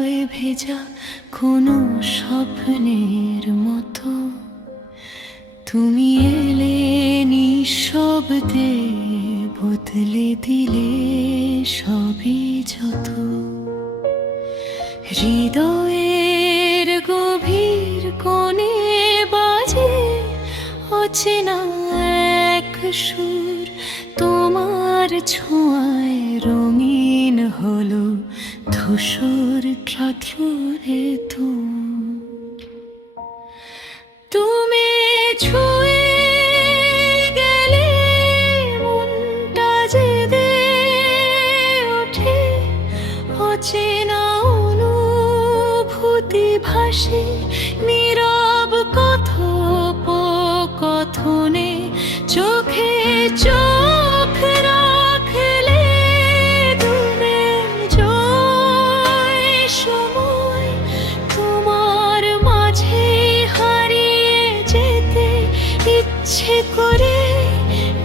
আলোয় ভেজা কোনো স্বপ্নের মতো তুমি এলে নিঃশব্দে, বদলে দিলে সবই যত। হৃদয়ের গভীর কোণে বাজে অচেনা এক সুর, তোমার ছোঁয়ায় রঙিন হলো ধূসর রাত্রে তুমি ছুঁয়ে গেলে মনটা জেগে ওঠে, অচেনা অনুভূতি ভাসে নীরব কথোপকথনে, চোখে চোখ রাখলে তুমি জয় সময় তোমার মাঝে হারিয়ে যেতে ইচ্ছে করে,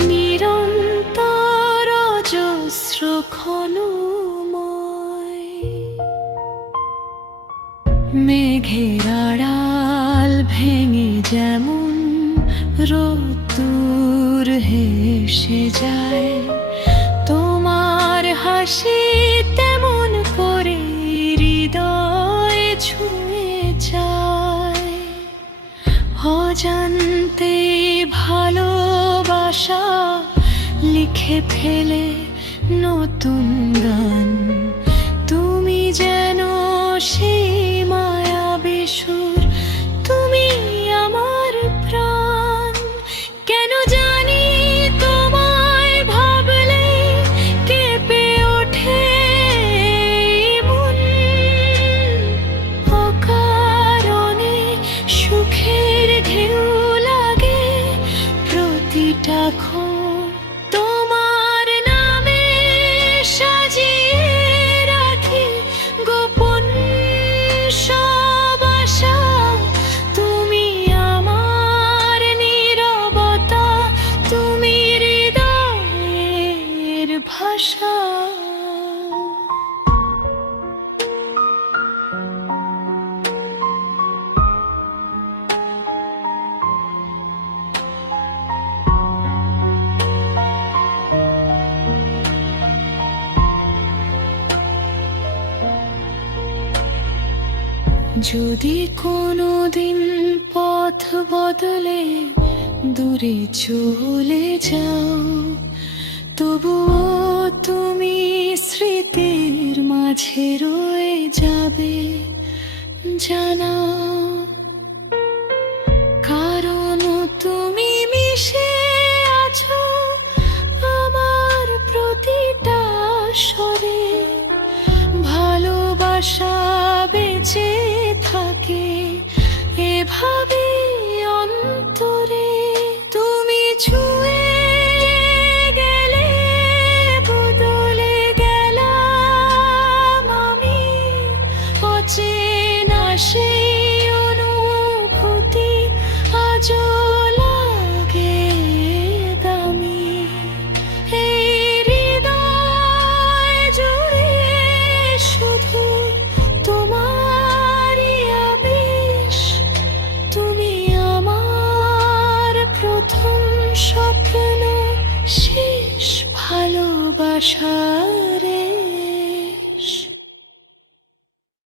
নিরন্তর অজস্র ক্ষণময়। মেঘের আড়াল ভেঙে যেমন রোদ্দুর হেসে যায়, তোমার হাসি তেমন করে হৃদয় ছুঁয়ে যায়। অজান্তে ভালোবাসা লিখে ফেলে নতুন গান, তুমি যেন সেই মায়াবী সুর, তুমি আমার প্রাণ। কেন জানি তোমায় ভাবলে কেঁপে ওঠে মন, অকারণে সুখের ঢেউ লাগে প্রতিটা ক্ষণ। তোমার নামে সাজিয়ে রাখি গোপন সব আশা, তুমি আমার নীরবতা, তুমি হৃদয়ের ভাষা। যদি কোনোদিন পথ বদলে দূরে চলে যাও, তবুও তুমি স্মৃতির মাঝে রয়ে যাবে জানাও। কারণ তুমি মিশে আছো আমার প্রতিটা স্বরে, ভালোবাসা বেঁচে থাকে এভাবে অন্তরে। তুমি ছুঁয়ে গেলে বদলে গেলাম আমি, অচেনা সেই অনুভূতি আজও লাগে দামি। এই হৃদয় জুড়ে শুধু তোমারই আবেশ, তুমি আমার প্রথম স্বপ্ন, শেষ ভালোবাসার